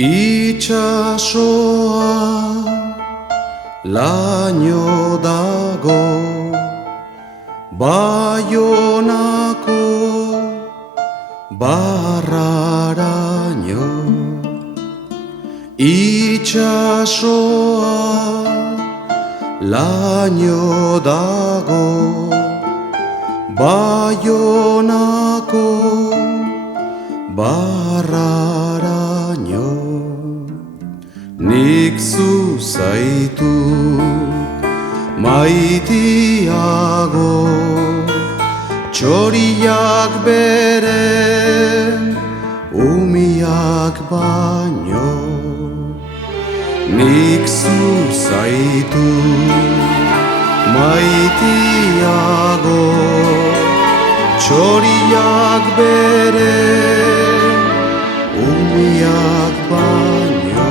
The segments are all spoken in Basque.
Itxasoa laino dago, Baionako barraraino. Itxasoa laino dago, Baionako barraraino. Nik zu zaitut maitiago, txoriak beren umiak baino. Nik zu zaitut maitiago, txoriak beren umiak baino.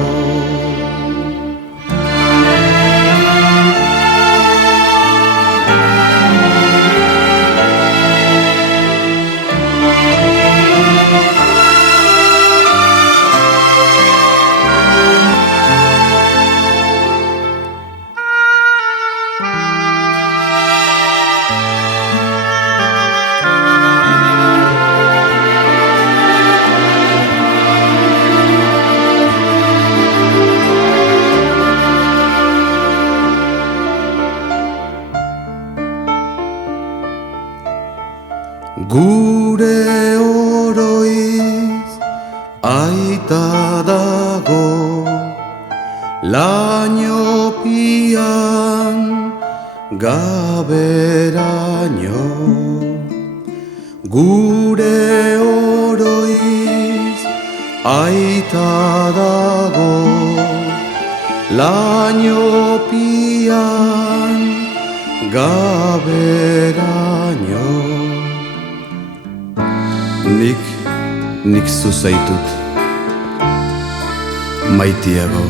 Gure oroiz aita dago, lainopian gaberaino. Gure oroiz aita dago, lainopian gaberaino. Nik zu zaitut maitiago,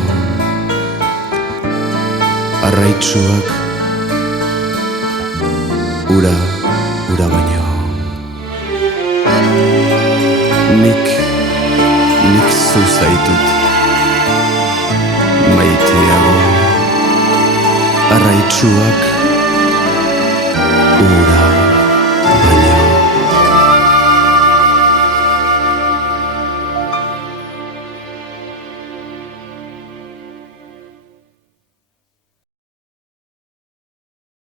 arraitsuak ura baino. Nik zu zaitut maitiago, arraitsuak ura